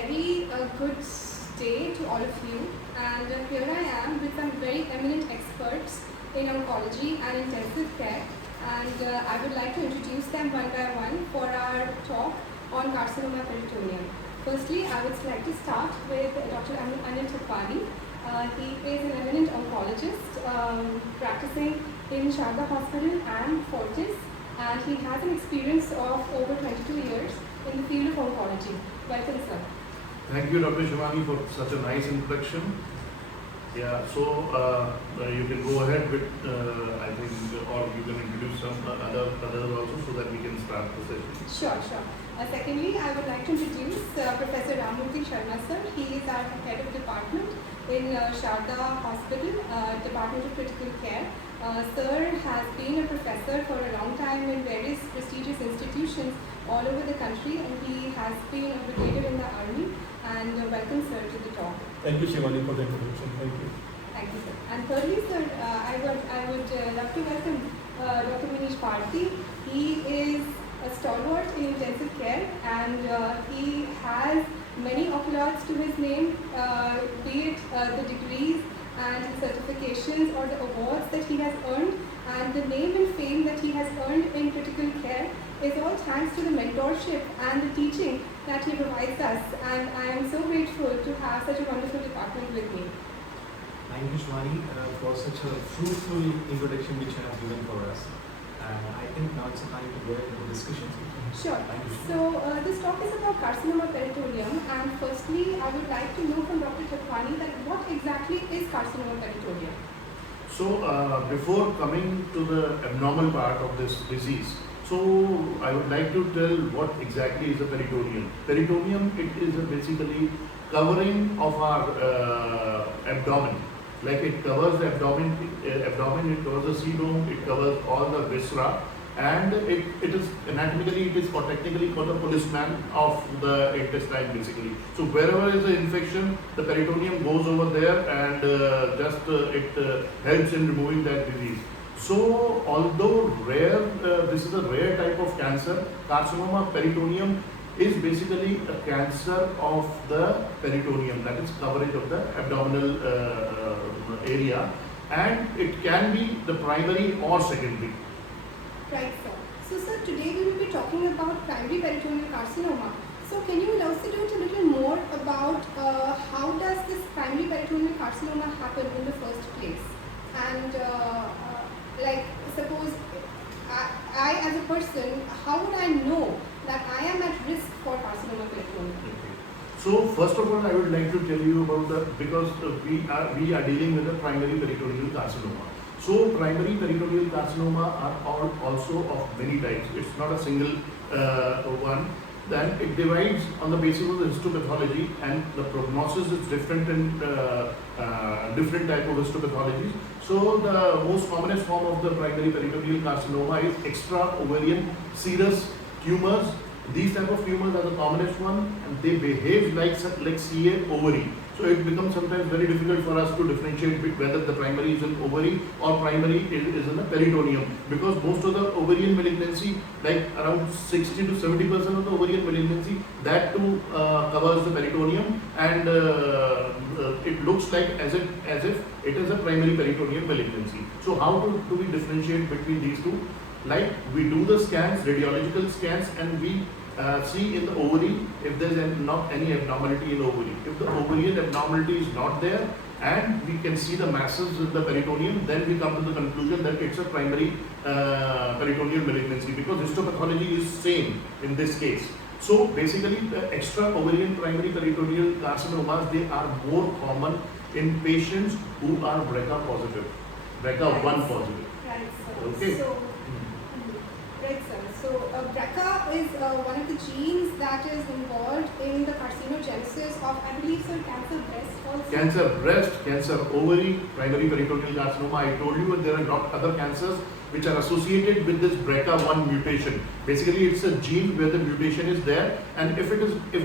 very good day to all of you, and here I am with some very eminent experts in oncology and intensive care, and I would like to introduce them one by one for our talk on carcinoma peritoneum. Firstly, I would like to start with Dr. Anil Thapani. He is an eminent oncologist practicing in Sharda Hospital and Fortis, and he has an experience of over 22 years in the field of oncology. Welcome, sir. Thank you, Dr. Shivani, for such a nice introduction. Yeah, so you can go ahead with, I think, or you can introduce some others also so that we can start the session. Sure. Secondly, I would like to introduce Professor Ramurthy Sharma, sir. He is our head of department in Sharda Hospital, Department of Critical Care. Sir has been a professor for a long time in various prestigious institutions all over the country, and he has been a brigadier in the army. And welcome, sir, to the talk. Thank you, Shivani, for the introduction. Thank you. Thank you, sir. And thirdly, sir, I would love to welcome Dr. Manish Bharti. He is a stalwart in intensive care, and he has many accolades to his name, be it the degrees and certifications or the awards that he has earned, and the name and fame that he has earned in critical care is all thanks to the mentorship and the teaching that he provides us, and I am so grateful to have such a wonderful department with me. Thank you, Shivani, for such a fruitful introduction which you have given for us. I think now it's a time to go into the discussion. Sure. Thank you. So this talk is about carcinoma peritoneum, and firstly I would like to know from Dr. Thapani that what exactly is carcinoma peritoneum? So before coming to the abnormal part of this disease, so I would like to tell what exactly is a peritoneum. Peritoneum, it is basically covering of our abdomen. Like it covers the abdomen, it covers the cedum, it covers all the viscera, and it is anatomically, it is or technically called the policeman of the intestine basically. So wherever is the infection, the peritoneum goes over there and it helps in removing that disease. So although rare, this is a rare type of cancer, carcinoma peritoneum is basically a cancer of the peritoneum, that is coverage of the abdominal area, and it can be the primary or secondary. Right, sir. So sir, today we will be talking about primary peritoneal carcinoma. So can you elucidate a little more about how does this primary peritoneal carcinoma happen in the first place? And like suppose I as a person, how would I know that I am at risk for carcinoma peritoneum? Okay. So first of all, I would like to tell you about because we are dealing with the primary peritoneal carcinoma. So primary peritoneal carcinoma are all also of many types. It's not a single one. Then it divides on the basis of the histopathology, and the prognosis is different in different type of histopathologies. So the most commonest form of the primary peritoneal carcinoma is extra ovarian serous tumors. These type of tumors are the commonest one, and they behave like CA ovary. So it becomes sometimes very difficult for us to differentiate whether the primary is in ovary or primary is in the peritoneum, because most of the ovarian malignancy, like around 60 to 70% of the ovarian malignancy, that too covers the peritoneum, and it looks like as if it is a primary peritoneal malignancy. So how do we differentiate between these two? Like we do the scans, radiological scans, and we see in the ovary if there is not any abnormality in the ovary. If the ovarian abnormality is not there and we can see the masses in the peritoneum, then we come to the conclusion that it's a primary peritoneal malignancy, because histopathology is same in this case. So basically the extra ovarian primary peritoneal carcinomas, they are more common in patients who are BRCA positive, BRCA1 positive. Right, sir. Okay. So, right, sir. So BRCA is one of the genes that is involved in the carcinogenesis of, I believe, sir, cancer breast also. Cancer breast, cancer ovary, primary peritoneal carcinoma. I told you there are not other cancers which are associated with this BRCA1 mutation. Basically, it's a gene where the mutation is there, and if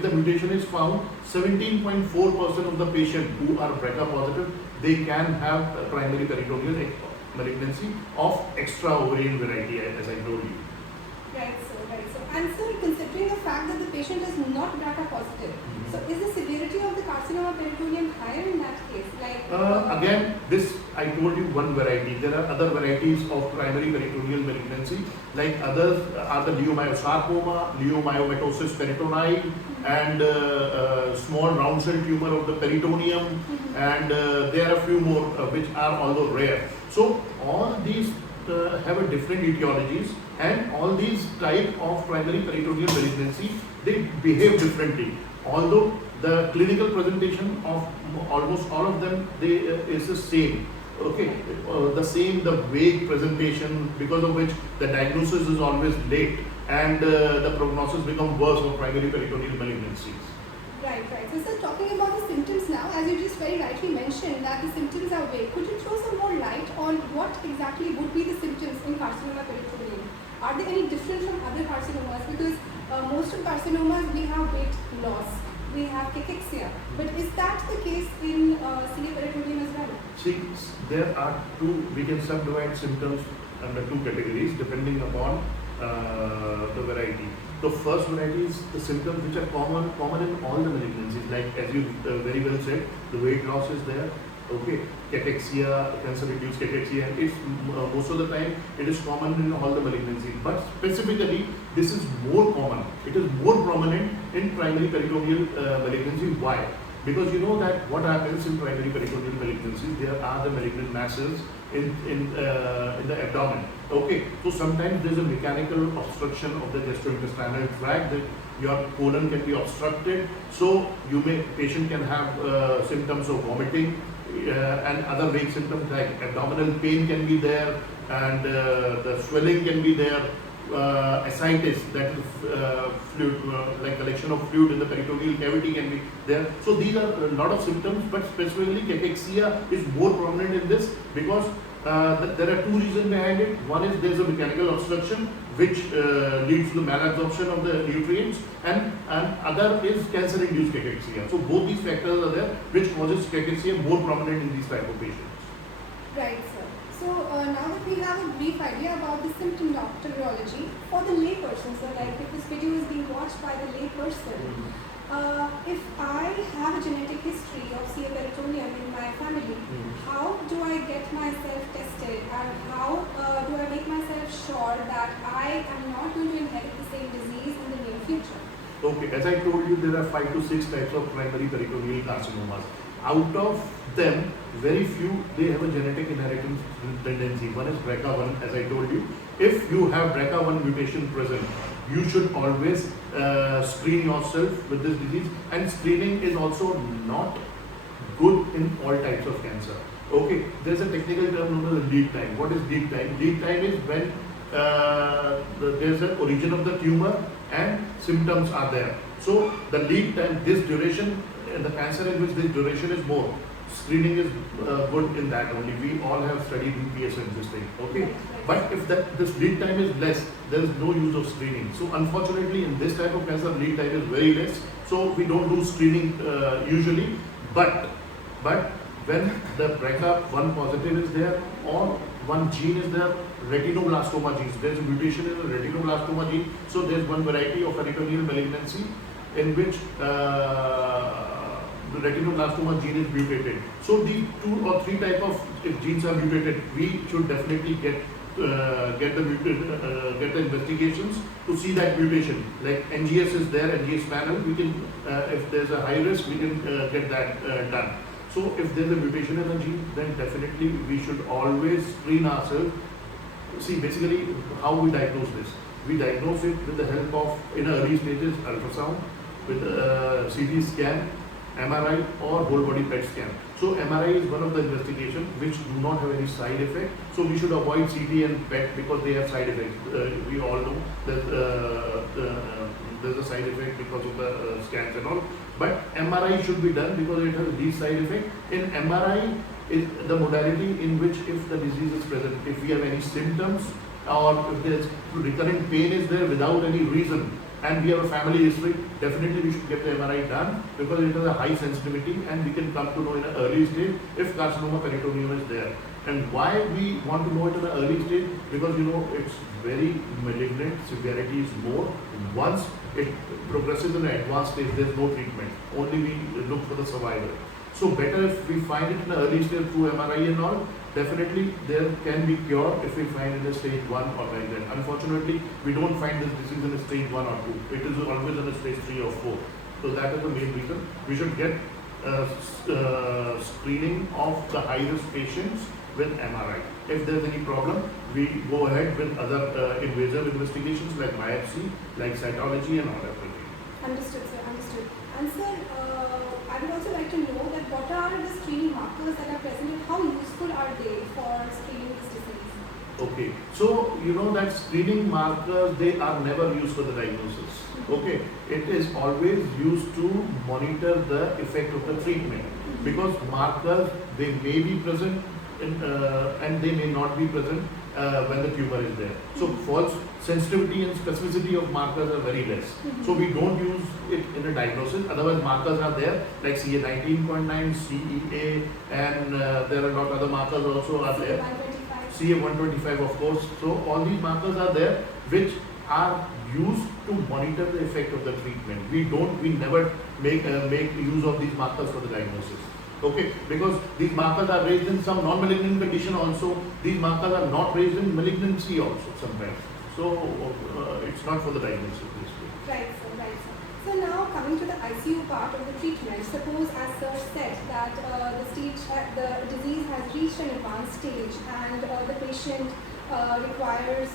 the mutation is found, 17.4% of the patients who are BRCA positive, they can have a primary peritoneal malignancy of extra ovarian variety, as I told you. Right, sir. And sir, considering the fact that the patient is not BRCA positive. So is the severity of the carcinoma peritoneum higher in that case? Again, this I told you one variety. There are other varieties of primary peritoneal malignancy. Like others are the leiomyosarcoma, leiomyomatosis peritonei, and small round cell tumor of the peritoneum, and there are a few more which are although rare. So all these have a different etiologies, and all these type of primary peritoneal malignancy, they behave differently. Although the clinical presentation of almost all of them is the same. Okay, the vague presentation, because of which the diagnosis is always late, and the prognosis becomes worse for primary peritoneal malignancies. Right. So sir, talking about the symptoms now, as you just very rightly mentioned that the symptoms are vague, could you throw some more light on what exactly would be the symptoms in carcinoma peritoneum? Are they any different from other carcinomas? Because most of carcinomas we have weight loss, we have cachexia, but is that the case in CA peritoneum as well? See, there are two, we can subdivide symptoms under two categories depending upon the variety. The first variety is the symptoms which are common in all the malignancies, like as you very well said, the weight loss is there. Okay, cachexia, cancer-induced cachexia, it's most of the time it is common in all the malignancies, but specifically this is more common. It is more prominent in primary peritoneal malignancy. Why? Because you know that what happens in primary peritoneal malignancies, there are the malignant masses in the abdomen. Okay, so sometimes there is a mechanical obstruction of the gastrointestinal tract, that your colon can be obstructed, so patient can have symptoms of vomiting and other vague symptoms like abdominal pain can be there, and the swelling can be there, ascites, that is fluid, like collection of fluid in the peritoneal cavity can be there. So these are a lot of symptoms, but specifically cachexia is more prominent in this because there are two reasons behind it. One is there is a mechanical obstruction which leads to the malabsorption of the nutrients, and other is cancer-induced cachexia. So both these factors are there which causes cachexia more prominent in these type of patients. Right, sir. So now that we have a brief idea about the symptomology for the lay person, so like if this video is being watched by the lay person, if I have a genetic history of CA peritoneum in my family, how do I get myself tested, and how do I make myself sure that I am not going to inherit the same disease in the near future? Okay, as I told you, there are 5 to 6 types of primary peritoneal carcinomas. Out of them, very few, they have a genetic inheritance tendency. One is BRCA1, as I told you. If you have BRCA1 mutation present, you should always screen yourself with this disease, and screening is also not good in all types of cancer. Okay, there's a technical term known as lead time. What is lead time? Lead time is when there's an origin of the tumor and symptoms are there. So the lead time, this duration, the cancer in which this duration is more, screening is good in that only. We all have studied in PSM this thing. Okay, but if this lead time is less, there is no use of screening. So unfortunately, in this type of cancer, lead time is very less. So we don't do screening usually. But when the BRCA1 positive is there, or one gene is there, retinoblastoma genes, there is a mutation in the retinoblastoma gene. So there is one variety of peritoneal malignancy in which the retinoblastoma gene is mutated. So the 2 or 3 type of genes are mutated, we should definitely get the investigations to see that mutation. Like NGS is there, NGS panel, we can, if there's a high risk, we can get that done. So if there's a mutation in a gene, then definitely we should always screen ourselves. See, basically how we diagnose this. We diagnose it with the help of, in early stages, ultrasound, with CT scan, MRI, or whole body PET scan. So MRI is one of the investigations which do not have any side effect. So we should avoid CT and PET because they have side effects. We all know that there's a side effect because of the scans and all. But MRI should be done because it has least side effect. In MRI is the modality in which if the disease is present, if we have any symptoms, or if there's recurrent pain is there without any reason, and we have a family history, definitely we should get the MRI done because it has a high sensitivity and we can come to know in an early stage if carcinoma peritoneum is there. And why we want to know it in an early stage? Because it's very malignant, severity is more. Once it progresses in an advanced stage, there's no treatment. Only we look for the survival. So better if we find it in an early stage through MRI and all. Definitely there can be cure if we find it in a stage 1 or like that. Unfortunately, we don't find this disease in a stage 1 or 2. It is always in a stage 3 or 4. So that is the main reason. We should get screening of the high-risk patients with MRI. If there's any problem, we go ahead with other invasive investigations like biopsy, like cytology and all everything. Understood, sir. Understood. And sir, I would also like to know that what are the screening markers that are present and how useful are they for screening this disease? Okay, so that screening markers, they are never used for the diagnosis. Okay, it is always used to monitor the effect of the treatment, because markers, they may be present and they may not be present when the tumor is there. So false sensitivity and specificity of markers are very less. So we don't use it in a diagnosis. Otherwise markers are there like CA 19.9, CEA, and there are a lot of other markers also are there. CA 125 of course. So all these markers are there which are used to monitor the effect of the treatment. We never make use of these markers for the diagnosis. Okay, because these markers are raised in some non-malignant condition also. These markers are not raised in malignancy also sometimes. So it's not for the diagnosis. Right, sir. Right, sir. So now coming to the ICU part of the treatment, suppose as sir said that the disease has reached an advanced stage and the patient requires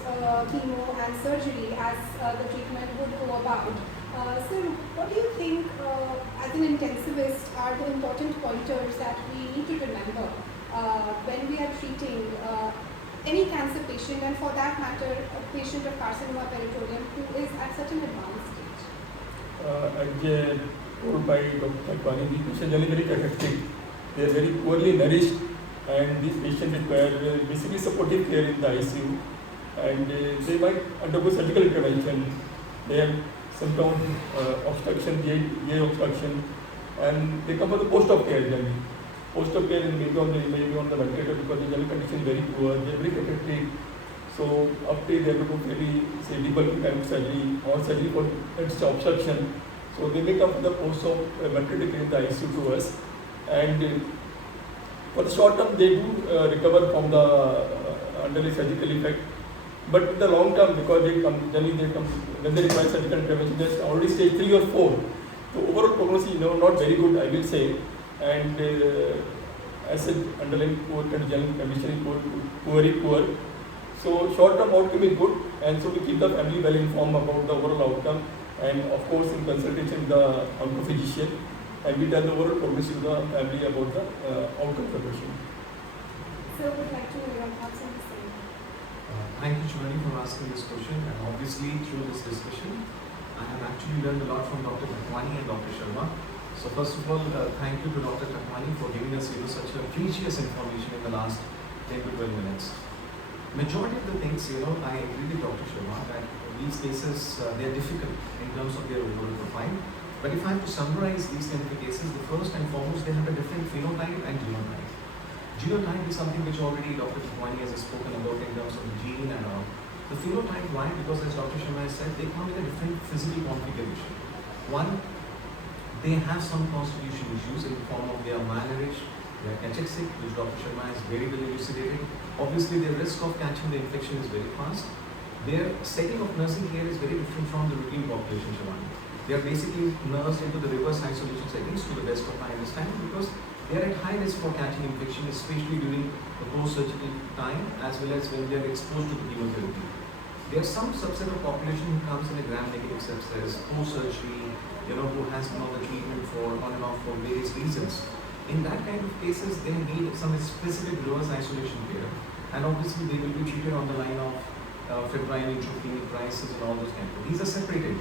chemo and surgery as the treatment would go about. So what do you think as an intensivist are the important pointers that we need to remember when we are treating any cancer patient, and for that matter a patient of carcinoma peritoneum who is at such an advanced stage? As told by Dr. Chakwani, these patients are very pathetic. They are very poorly nourished, and these patients require basically supportive care in the ICU, and they might undergo surgical intervention. They have symptom obstruction, GI obstruction, and they come for the post-op care generally. Post-op care is maybe on the ventilator because the general condition is very poor, they are very pathetic. So after they have to do very debulking kind of surgery or surgery for obstruction. So they may come for the post-op ventilator care in the ICU to us, and for the short term they do recover from the underlying surgical effect. But in the long term, because generally they come when they require surgical intervention, there's already stage 3 or 4. So overall prognosis is not very good, I will say. And as an underlying poor general condition is very poor. So short term outcome is good, and so we keep the family well informed about the overall outcome, and of course in consultation with the oncophysician, and we tell the overall prognosis to the family about the outcome of the patient. So would like to know your thoughts on the same. Thank you, Shivani, for asking this question. And obviously, through this discussion, I have actually learned a lot from Dr. Chakwani and Dr. Sharma. So first of all, thank you to Dr. Chakwani for giving us such a precious information in the last 10 to 12 minutes. Majority of the things, I agree with Dr. Sharma that these cases, they are difficult in terms of their overall profile. But if I have to summarize these kind of cases, the first and foremost, they have a different phenotype and genotype. Genotype is something which already Dr. Chakwani has spoken about in terms of gene and all. The phenotype, why? Because as Dr. Sharma has said, they come in a different physical configuration. One, they have some constitution issues in the form of they are malnourished, they are cachexic, which Dr. Sharma has very well elucidated. Obviously, their risk of catching the infection is very fast. Their setting of nursing care is very different from the routine population, Sharma. They are basically nursed into the reverse isolation settings to the best of my understanding, because they are at high risk for catching infection, especially during the post-surgical time as well as when they are exposed to the chemotherapy. There are some subset of population who comes in a gram-negative sepsis, post-surgery, who has been on the treatment for on and off for various reasons. In that kind of cases, they need some specific reverse isolation care, and obviously they will be treated on the line of febrile neutropenic crisis and all those kinds of things. These are separated.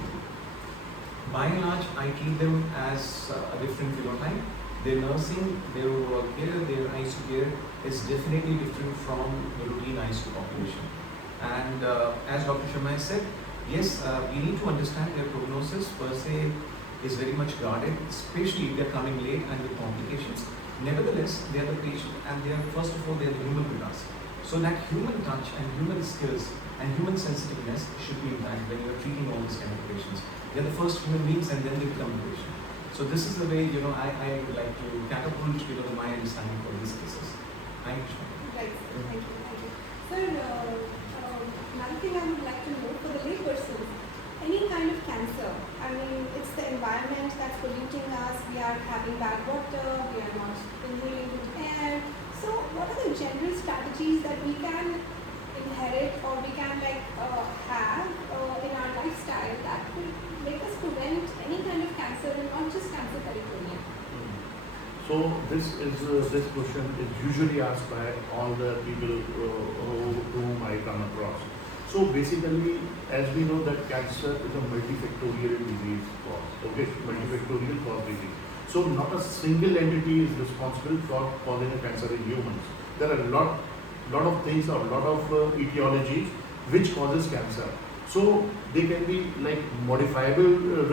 By and large, I treat them as a different phenotype. Their nursing, their overall care, their ICU care is definitely different from the routine ICU population. And as Dr. Sharma has said, yes, we need to understand their prognosis per se is very much guarded, especially if they are coming late and with complications. Nevertheless, they are the patient and they are, first of all, they are the human with us. So that human touch and human skills and human sensitiveness should be intact when you are treating all these kind of patients. They are the first human beings and then they become the patient. So this is the way, I would like to catapult, my understanding for these cases. Thank you. Right, sir. Thank you. Sir, another thing I would like to know for the layperson, any kind of cancer, I mean, it's the environment that's polluting us, we are having bad water, we are not inhaling good air. So what are the general strategies that we can inherit or we can have in our lifestyle that will make us prevent any kind of cancer and not just cancer peritoneum? So this question is usually asked by all the people whom I come across. So basically, as we know that cancer is a multifactorial disease cause, multifactorial cause disease. So not a single entity is responsible for causing a cancer in humans. There are a lot of things or a lot of etiologies which causes cancer. So they can be like modifiable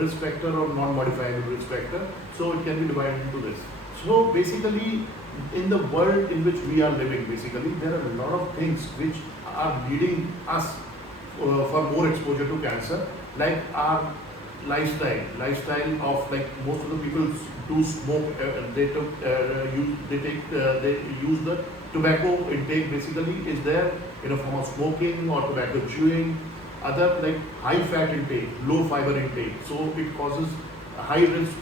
risk factor or non-modifiable risk factor. So it can be divided into this. So basically, in the world in which we are living, basically there are a lot of things which are leading us for more exposure to cancer, like our lifestyle of like most of the people do smoke. They use the tobacco intake. Basically, is there in a form of smoking or tobacco chewing. Other like high fat intake, low fiber intake. So it causes a high risk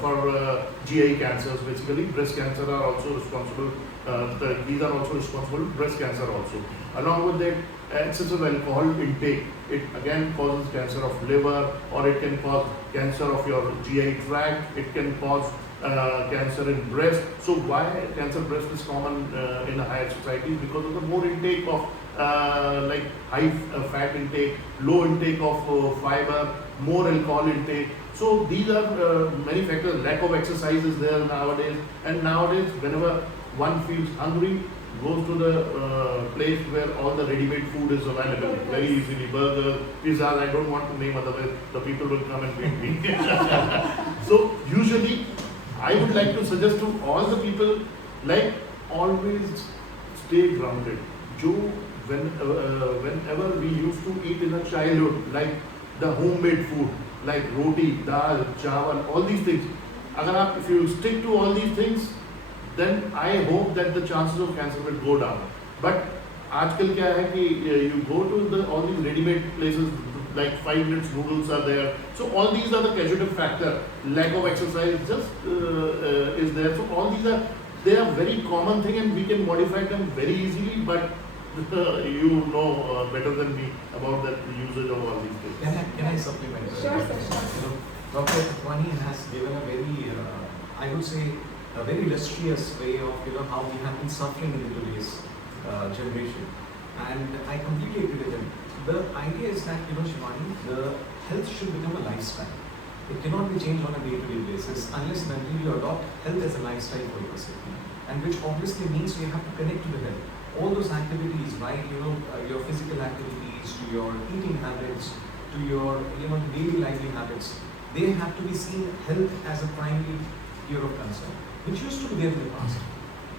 for GI cancers. Basically, breast cancer are also responsible. These are also responsible. Breast cancer also. Along with that, excessive alcohol intake, it again causes cancer of liver, or it can cause cancer of your GI tract. It can cause cancer in breast. So why cancer breast is common in a higher society? Because of the more intake of like high fat intake, low intake of fiber, more alcohol intake. So these are many factors. Lack of exercise is there nowadays, and nowadays whenever one feels hungry, goes to the place where all the ready-made food is available very easily. Burgers, pizzas, I don't want to name, otherwise the people will come and beat me. So usually I would like to suggest to all the people, like, always stay grounded. Whenever we used to eat in our childhood, like the homemade food, like roti, dal, chawal, all these things. If you stick to all these things, then I hope that the chances of cancer will go down. But आजकल क्या है कि you go to all these ready-made places, like 5 minutes noodles are there. So all these are the causative factor. Lack of exercise just is there. So all these they are very common thing, and we can modify them very easily. But you know better than me about the usage of all these things. Can I supplement? Sure, sir. Dr. Kwani has given a very, I would say, a very illustrious way of how we have been suffering in today's generation, and I completely agree with him. The idea is that Shivani, the health should become a lifestyle. It cannot be changed on a day-to-day basis unless mentally you adopt health as a lifestyle for yourself, and which obviously means you have to connect to the health. All those activities, right? Your physical activities, to your eating habits, to your daily lively habits, they have to be seen health as a primary cure of cancer, which used to be there in the past.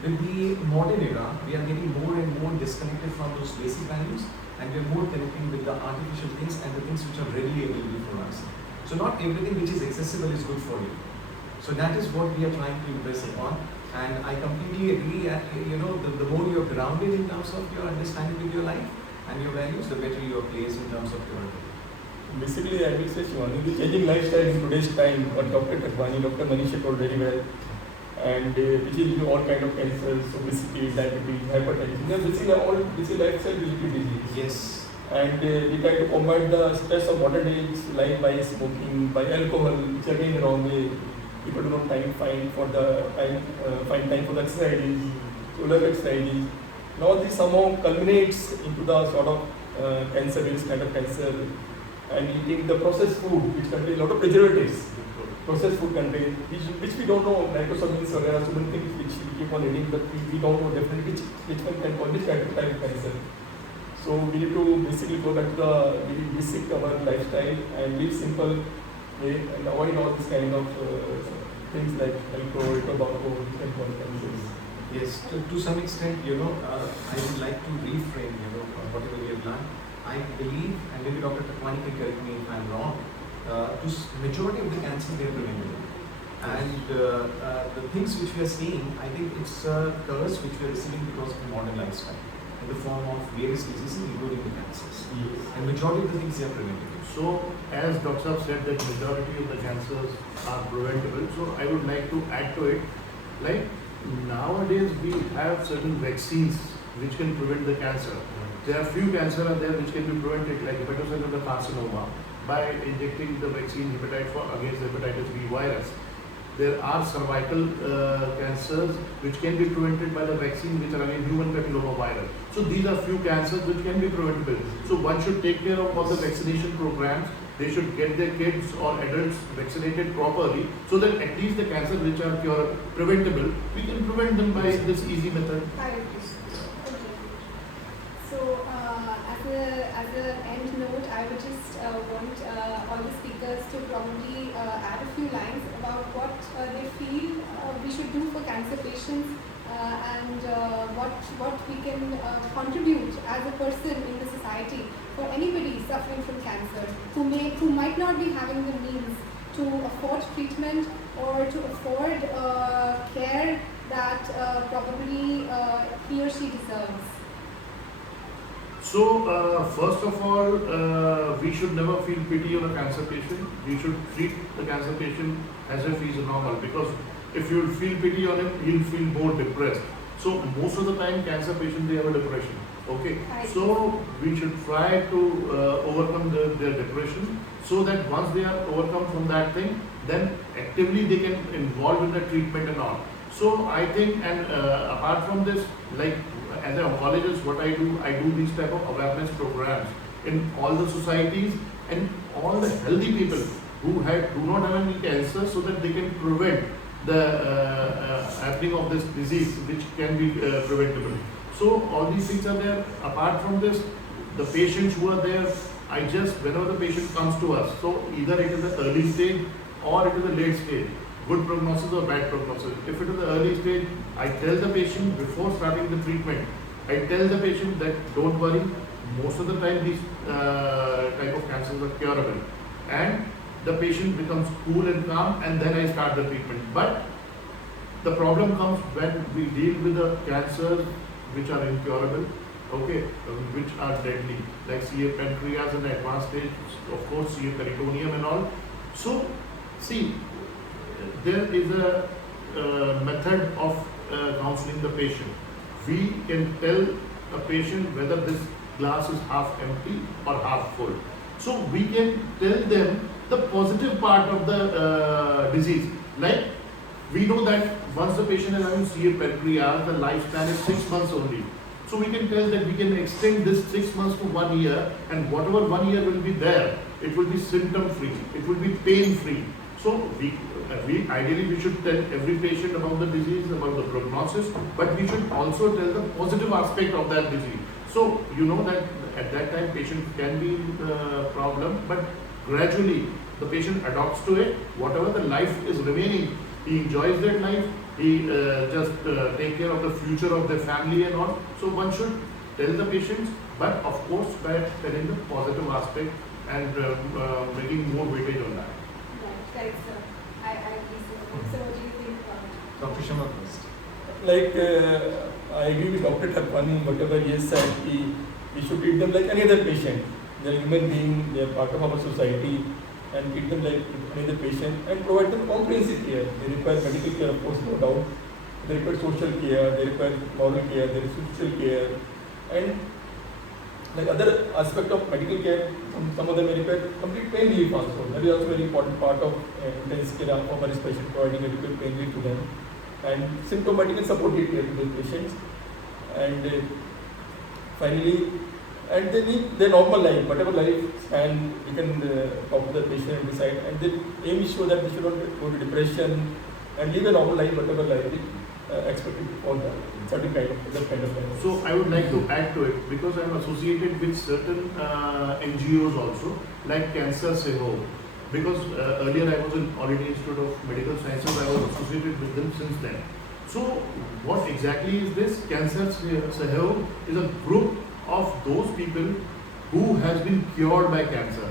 With the modern era, we are getting more and more disconnected from those basic values, and we are more connecting with the artificial things and the things which are readily available for us. So not everything which is accessible is good for you. So that is what we are trying to impress upon, and I completely agree that the more you are grounded in terms of your understanding with your life and your values, the better you are placed in terms of your health. Basically, I will say, Shivani, the changing lifestyle in today's time, what Dr. Takwani, Dr. Manisha told very well, and which is all kind of cancers, obesity, diabetes, hypertension. Basically, all this is lifestyle-related disease. Yes. And we try to combat the stress of modern age life by smoking, by alcohol, which again is wrong way. People do not find time for the exercises, regular exercises. And all this somehow culminates into the sort of cancer, various kind of cancer, and eating the processed food, which contains a lot of preservatives. Processed food contains, which we don't know, nitrosamines, or there are so many things which we keep on eating, but we don't know definitely which one can cause which type of cancer. So we need to basically go back to the very basic our lifestyle and live simple way and avoid all this kind of things like alcohol, tobacco, and consumption. Yes, to some extent, I would like to reframe, whatever we have learned. I believe, and maybe Dr. Takwani can correct me if I'm wrong, majority of the cancers they are preventable. And the things which we are seeing, I think it's a curse which we are receiving because of the modern lifestyle in the form of various diseases, including the cancers. Yes. And majority of the things they are preventable. So, as Dr. Saab said that majority of the cancers are preventable, so I would like to add to it, like nowadays we have certain vaccines which can prevent the cancer. There are few cancers are there which can be prevented, like hepatocellular carcinoma, by injecting the vaccine against hepatitis B virus. There are cervical cancers which can be prevented by the vaccine which are against human papilloma virus. So these are few cancers which can be preventable. So one should take care of all the vaccination programs. They should get their kids or adults vaccinated properly so that at least the cancers which are preventable, we can prevent them by this easy method. I agree. Okay. So, as an end note, I would just want all the speakers to probably add a few lines about what they feel we should do for cancer patients and what we can contribute as a person in the society for anybody suffering from cancer who might not be having the means to afford treatment or to afford care that probably he or she deserves. So, first of all, we should never feel pity on a cancer patient. We should treat the cancer patient as if he's normal, because if you feel pity on him, he'll feel more depressed. So, most of the time, cancer patients, they have a depression. Okay, so we should try to overcome their depression, so that once they are overcome from that thing, then actively they can involve in the treatment and all. So, I think, and apart from this, like, as an oncologist, what I do these type of awareness programs in all the societies and all the healthy people who do not have any cancer, so that they can prevent the happening of this disease, which can be preventable. So all these things are there. Apart from this, the patients who are there, whenever the patient comes to us, so either it is the early stage or it is the late stage, good prognosis or bad prognosis. If it is the early stage, I tell the patient before starting the treatment, I tell the patient that don't worry, most of the time these type of cancers are curable. And the patient becomes cool and calm, and then I start the treatment. But the problem comes when we deal with the cancers which are incurable, okay, which are deadly, like CA pancreas in the advanced stage, of course CA peritoneum and all. So, see, there is a method of counseling the patient. We can tell a patient whether this glass is half empty or half full. So we can tell them the positive part of the disease. Like, we know that once the patient is having CA pancreas, the lifespan is 6 months only. So we can tell that we can extend this 6 months to 1 year, and whatever 1 year will be there, it will be symptom free, it will be pain free. So ideally we should tell every patient about the disease, about the prognosis, but we should also tell the positive aspect of that disease. So you know that at that time patient can be the problem, but gradually the patient adopts to it. Whatever the life is remaining, he enjoys that life. He just take care of the future of their family and all. So one should tell the patients, but of course by telling the positive aspect and making more weightage on that. Right, sir. I agree, sir. So what do you think about it? Dr. Sharma first. Like, I agree with Dr. Takwani, whatever he has said, we should treat them like any other patient. They are human being, they are part of our society, and treat them like any other patient and provide them comprehensive care. They require medical care, of course, no doubt. They require social care, they require moral care, there is social care, and like other aspect of medical care, some of them may require complete pain relief also. That is also a very important part of intensive care of our specialist, providing adequate pain relief to them, and symptomatic and supportive care to the patients. And finally, and they need their normal life, whatever life span, we can talk to the patient and decide. And the aim is so that they should not go to depression and live a normal life, whatever life is expected for that certain kind of life. So I would like to add to it, because I am associated with certain NGOs also, like Cancer Seva, because earlier I was in All India Institute of Medical Sciences. I was associated with them since then. So what exactly is this? Cancer Sahayog is a group of those people who has been cured by cancer,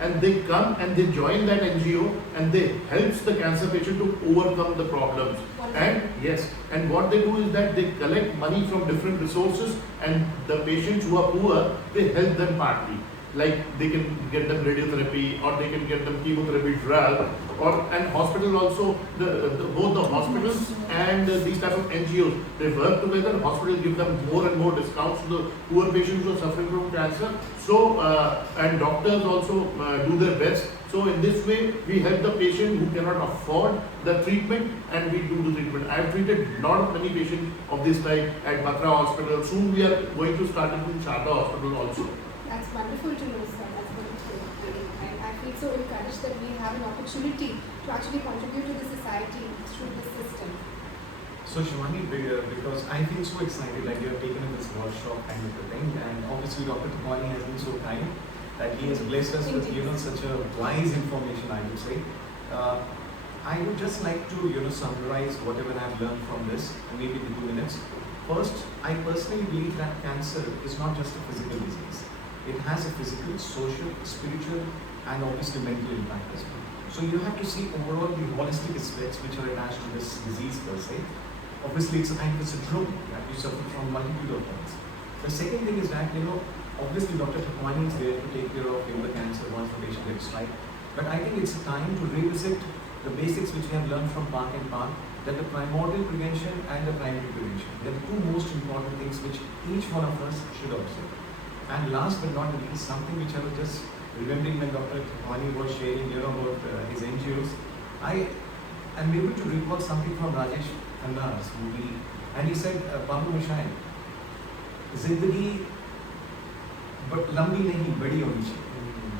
and they come and they join that NGO and they helps the cancer patient to overcome the problems. And yes, and what they do is that they collect money from different resources, and the patients who are poor, they help them partly. Like they can get them radiotherapy, or they can get them chemotherapy drug, and hospital also, both the hospitals and these type of NGOs, they work together. Hospital give them more and more discounts to the poor patients who are suffering from cancer. So and doctors also do their best. So in this way, we help the patient who cannot afford the treatment, and we do the treatment. I have treated many patients of this type at Batra Hospital. Soon we are going to start it in Sharda Hospital also. That's wonderful to know, sir. That's wonderful. And I feel so encouraged that we have an opportunity to actually contribute to the society through this system. So Shivani, because I feel so excited, like you have taken in this workshop kind of a thing, and obviously Dr. Takwani has been so kind that he has blessed us with such a wise information, I would say. I would just like to summarize whatever I have learned from this, and maybe in 2 minutes. First, I personally believe that cancer is not just a physical disease. It has a physical, social, spiritual, and obviously mental impact as well. So you have to see overall the holistic aspects which are attached to this disease per se. Obviously it's a kind of a syndrome that you suffer from multitude of things. The second thing is that, obviously Dr. Takwani is there to take care of the cancer once the patient gets right. But I think it's time to revisit the basics which we have learned from Park and Park, that the primordial prevention and the primary prevention, they are the two most important things which each one of us should observe. And last but not least, something which I was just remembering when Dr. Takwani was sharing about his NGOs, I am able to recall something from Rajesh Khanna's movie, and he said, Babu Mishai, Zindagi but lambi nahi, badi honi chahiye.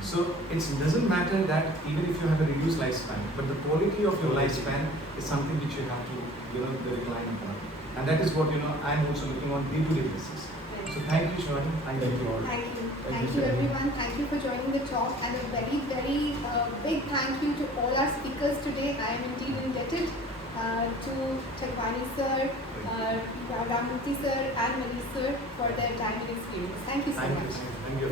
So it doesn't matter that even if you have a reduced lifespan, but the quality of your lifespan is something which you have to recline upon. And that is what I'm also looking on day-to-day basis. So thank you, Shivani. Thank you all. Thank you. Thank you everyone. Thank you for joining the talk, and a very, very big thank you to all our speakers today. I am indeed indebted to Takwani sir, Ramurthy sir and Manish sir for their time and experience. Thank you so much. Thank you.